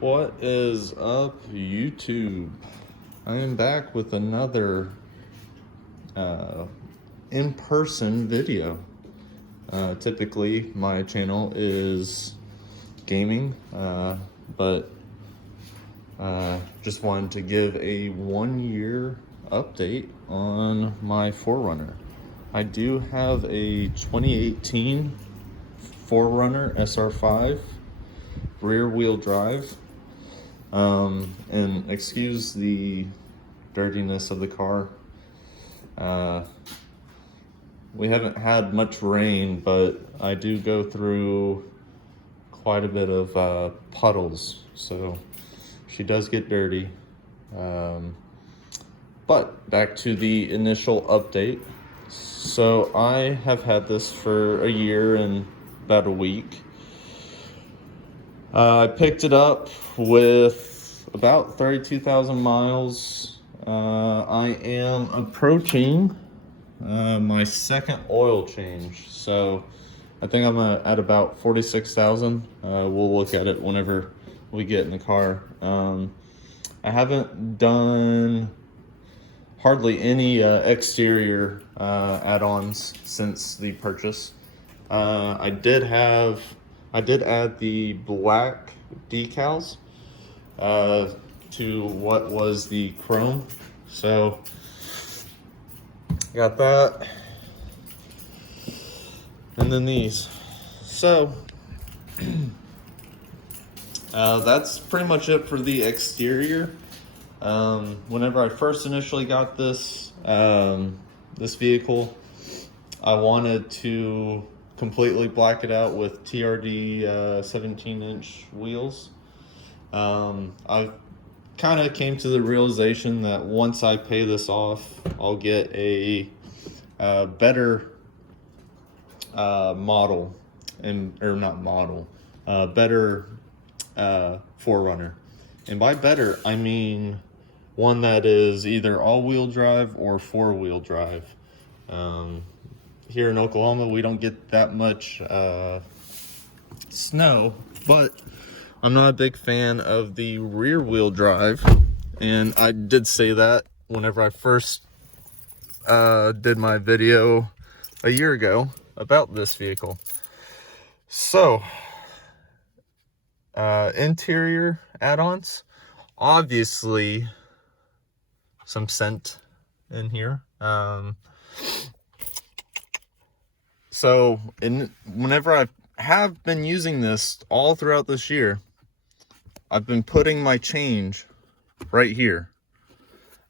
What is up, YouTube? I am back with another in-person video. Typically, my channel is gaming, but just wanted to give a 1-year update on my 4Runner. I do have a 2018 4Runner SR5 rear wheel drive. And excuse the dirtiness of the car. We haven't had much rain, but I do go through quite a bit of puddles, so she does get dirty. But back to the initial update. So I have had this for a year and about a week. I picked it up with about 32,000 miles. I am approaching my second oil change. So I think I'm at about 46,000. We'll look at it whenever we get in the car. I haven't done hardly any exterior add-ons since the purchase. I did add the black decals to what was the chrome. So got that. And then these. So that's pretty much it for the exterior. Whenever I first initially got this vehicle, I wanted to completely black it out with TRD 17-inch wheels. I kind of came to the realization that once I pay this off, I'll get a better model, better 4Runner. And by better, I mean one that is either all-wheel drive or four-wheel drive. Here in Oklahoma, we don't get that much snow, but I'm not a big fan of the rear-wheel drive, and I did say that whenever I first did my video a year ago about this vehicle. So, interior add-ons, obviously some scent in here. So whenever I have been using this all throughout this year, I've been putting my change right here.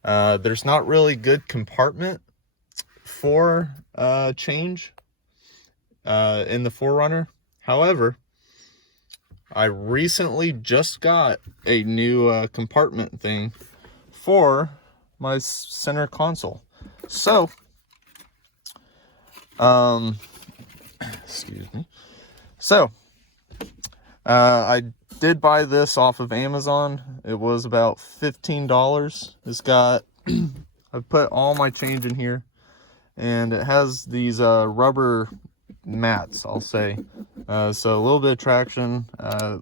There's not really good compartment for change in the 4Runner. However, I recently just got a new compartment thing for my center console. So, excuse me. So, I did buy this off of Amazon. It was about $15. It's got, I've put all my change in here, and it has these rubber mats, I'll say. So a little bit of traction, a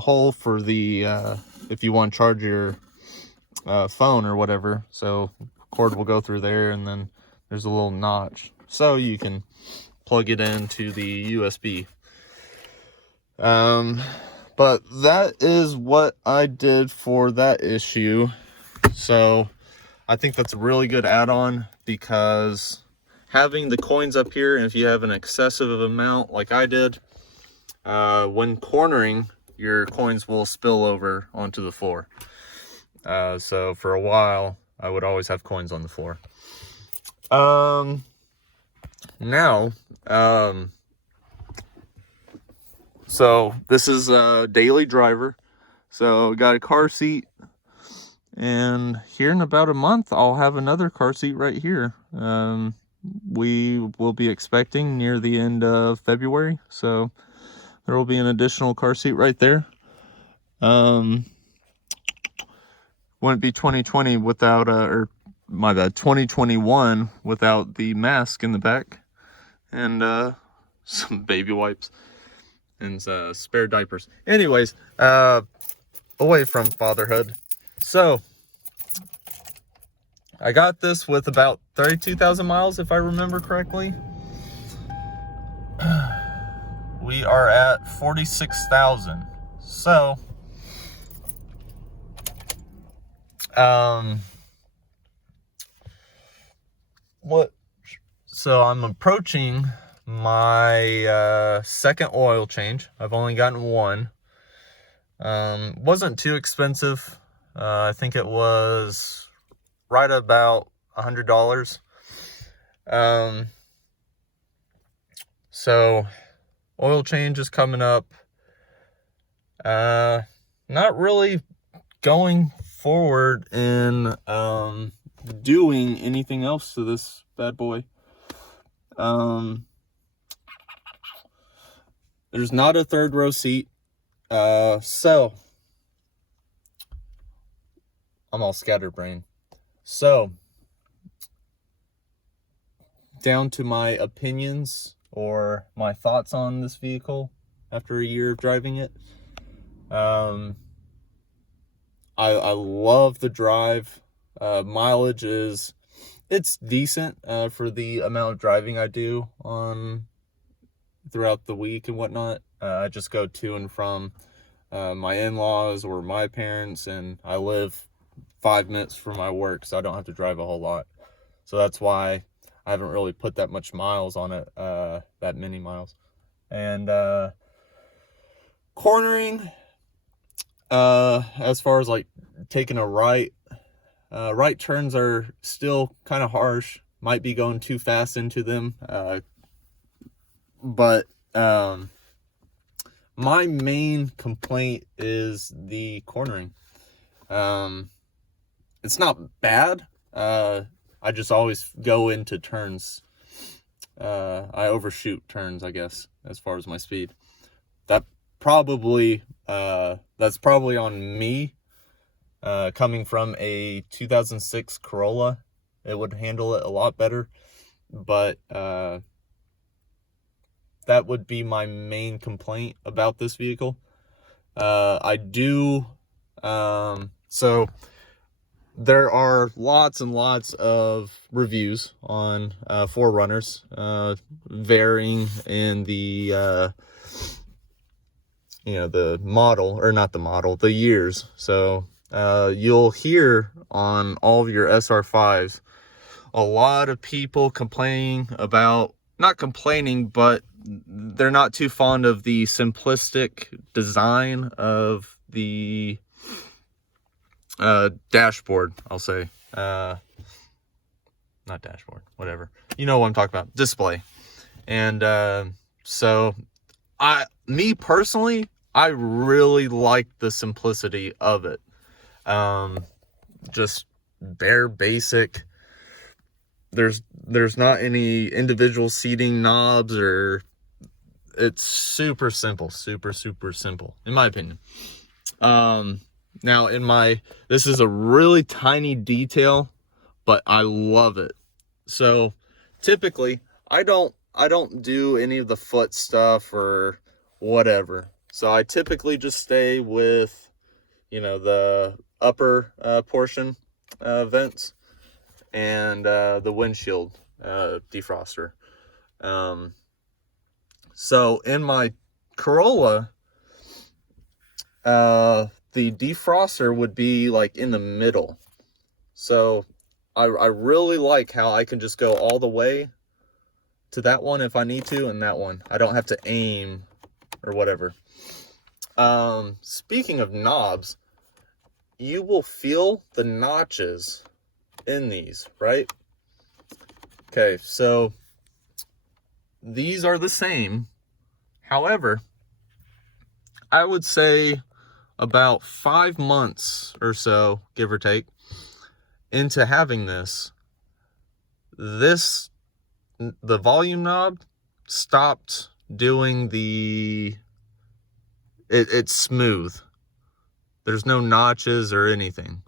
hole for the, if you want to charge your phone or whatever. So cord will go through there, and then there's a little notch so you can plug it into the USB. But that is what I did for that issue. So I think that's a really good add-on, because having the coins up here, and if you have an excessive amount like I did, when cornering, your coins will spill over onto the floor. So for a while, I would always have coins on the floor. Now, so this is a daily driver. So got a car seat, and here in about a month, I'll have another car seat right here. We will be expecting near the end of February, so there will be an additional car seat right there. Wouldn't be 2020 without, or my bad, 2021 without the mask in the back, and some baby wipes. and spare diapers. Anyways, away from fatherhood. So I got this with about 32,000 miles, if I remember correctly. We are at 46,000. So, so I'm approaching my second oil change. I've only gotten one. Wasn't too expensive. I think it was right about $100. So oil change is coming up. Not really going forward in doing anything else to this bad boy. There's not a third row seat. So I'm all scatterbrained. So down to my opinions or my thoughts on this vehicle after a year of driving it. I love the drive. Mileage it's decent for the amount of driving I do on throughout the week and whatnot. I just go to and from my in-laws or my parents, and I live 5 minutes from my work, so I don't have to drive a whole lot. So that's why I haven't really put that much miles on it, that many miles. And cornering, as far as like taking a right turns are still kind of harsh. Might be going too fast into them. But my main complaint is the cornering. It's not bad. I just always go into turns. I overshoot turns, I guess, as far as my speed. That's probably on me. Coming from a 2006 Corolla, it would handle it a lot better. But that would be my main complaint about this vehicle. So there are lots and lots of reviews on 4Runners, varying in the the model, or not the model, the years. So you'll hear on all of your SR5s a lot of people complaining about, not complaining, but they're not too fond of the simplistic design of the dashboard, I'll say. Not dashboard, whatever. You know what I'm talking about. Display. And so me personally, I really like the simplicity of it. Just bare basic. There's not any individual seating knobs, or it's super simple, super simple, in my opinion. Now this is a really tiny detail, but I love it. So typically I don't do any of the foot stuff or whatever. So I typically just stay with, the upper portion vents and the windshield defroster. So in my Corolla, the defroster would be like in the middle. So I really like how I can just go all the way to that one if I need to, and that one I don't have to aim or whatever. Speaking of knobs, you will feel the notches in these, right? Okay, so these are the same. However, I would say about 5 months or so, give or take, into having this, the volume knob stopped doing it's smooth. There's no notches or anything.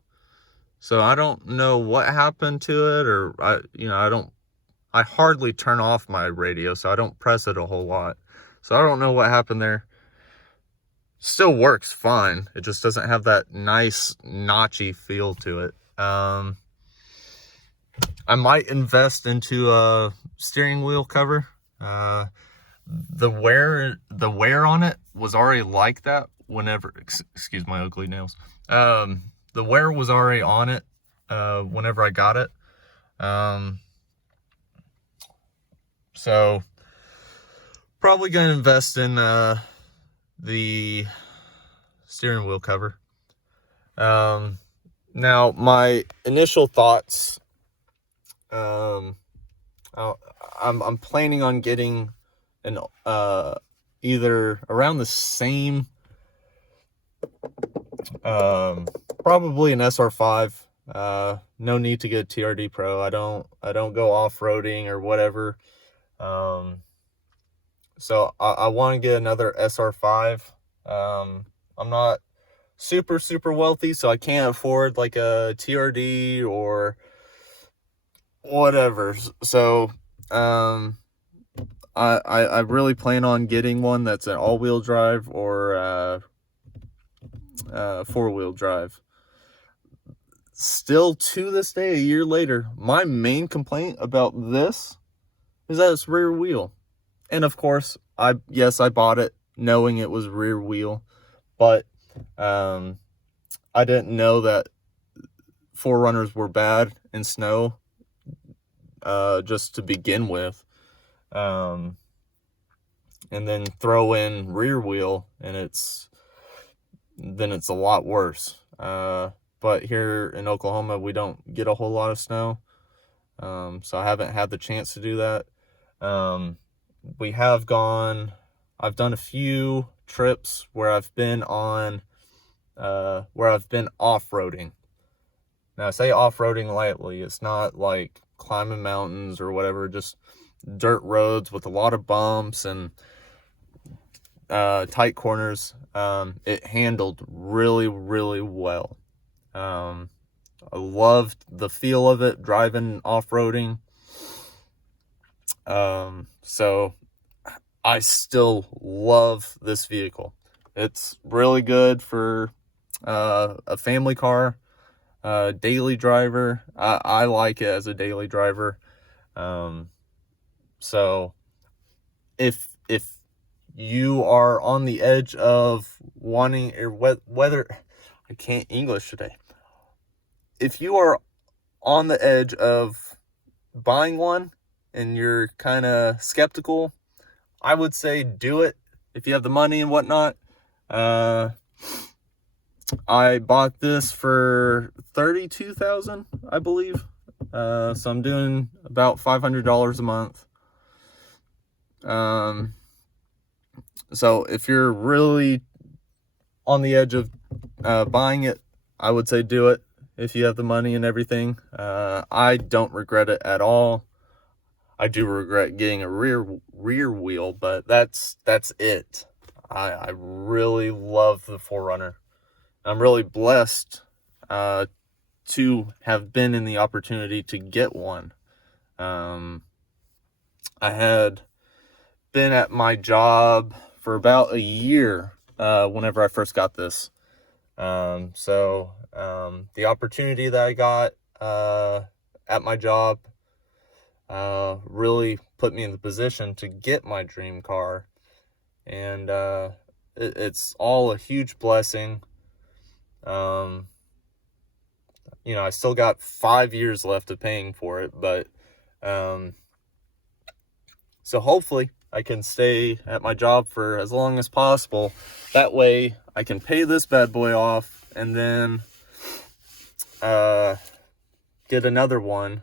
So I don't know what happened to it, or I hardly turn off my radio, so I don't press it a whole lot. So I don't know what happened there. still works fine. It just doesn't have that nice notchy feel to it. I might invest into a steering wheel cover. The wear on it was already like that whenever, excuse my ugly nails. The wear was already on it whenever I got it. So probably gonna invest in the steering wheel cover. Now my initial thoughts, I'm planning on getting an either around the same, probably an SR5. No need to get a TRD Pro. I don't go off-roading or whatever. So I want to get another SR5. I'm not super wealthy, so I can't afford like a TRD or whatever. So I really plan on getting one that's an all-wheel drive or four-wheel drive. Still to this day, a year later, my main complaint about this is that it's rear wheel. And of course, I bought it knowing it was rear wheel, but I didn't know that 4Runners were bad in snow, just to begin with. And then throw in rear wheel, and it's a lot worse. But here in Oklahoma, we don't get a whole lot of snow, so I haven't had the chance to do that. I've done a few trips where I've been off-roading. Now I say off-roading lightly. It's not like climbing mountains or whatever, just dirt roads with a lot of bumps and tight corners. It handled really well. I loved the feel of it driving off-roading. So I still love this vehicle. It's really good for a family car, daily driver. I like it as a daily driver. So if you are on the edge of wanting, or whether, I can't English today. If you are on the edge of buying one and you're kind of skeptical, I would say do it if you have the money and whatnot. I bought this for $32,000, I believe. So I'm doing about $500 a month. So if you're really on the edge of buying it, I would say do it if you have the money and everything. I don't regret it at all. I do regret getting a rear wheel, but that's it. I really love the 4Runner. I'm really blessed to have been in the opportunity to get one. I had been at my job for about a year whenever I first got this. So the opportunity that I got at my job really put me in the position to get my dream car, and it's all a huge blessing. You know, I still got 5 years left of paying for it, but so hopefully I can stay at my job for as long as possible. That way I can pay this bad boy off and then get another one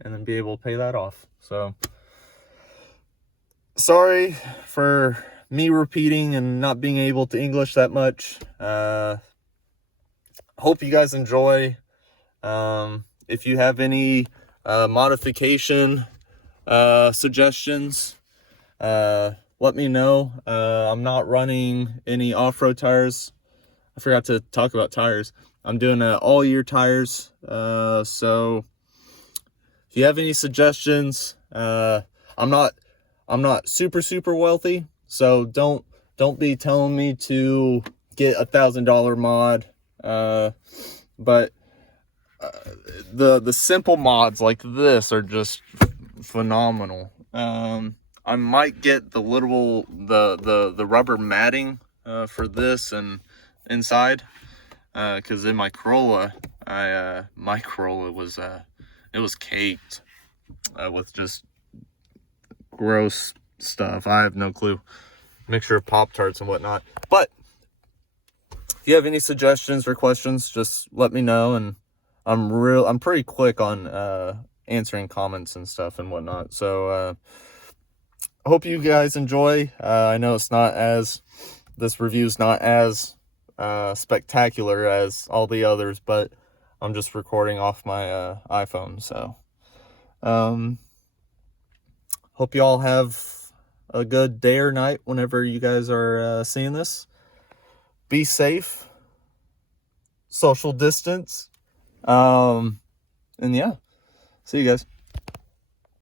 and then be able to pay that off. So sorry for me repeating and not being able to English that much. Hope you guys enjoy. If you have any modification suggestions, let me know. I'm not running any off-road tires. I forgot to talk about tires. I'm doing all-year tires. So if you have any suggestions, I'm not super wealthy, so don't be telling me to get $1,000 mod, but the simple mods like this are just phenomenal. I might get the little the rubber matting for this and inside, because in my Corolla, my Corolla was it was caked with just gross stuff. I have no clue, mixture of Pop-Tarts and whatnot. But if you have any suggestions or questions, just let me know, and I'm pretty quick on answering comments and stuff and whatnot. So I hope you guys enjoy. I know it's not as, this review's not as spectacular as all the others, but I'm just recording off my iPhone. So hope you all have a good day or night whenever you guys are seeing this. Be safe, social distance, and yeah, see you guys.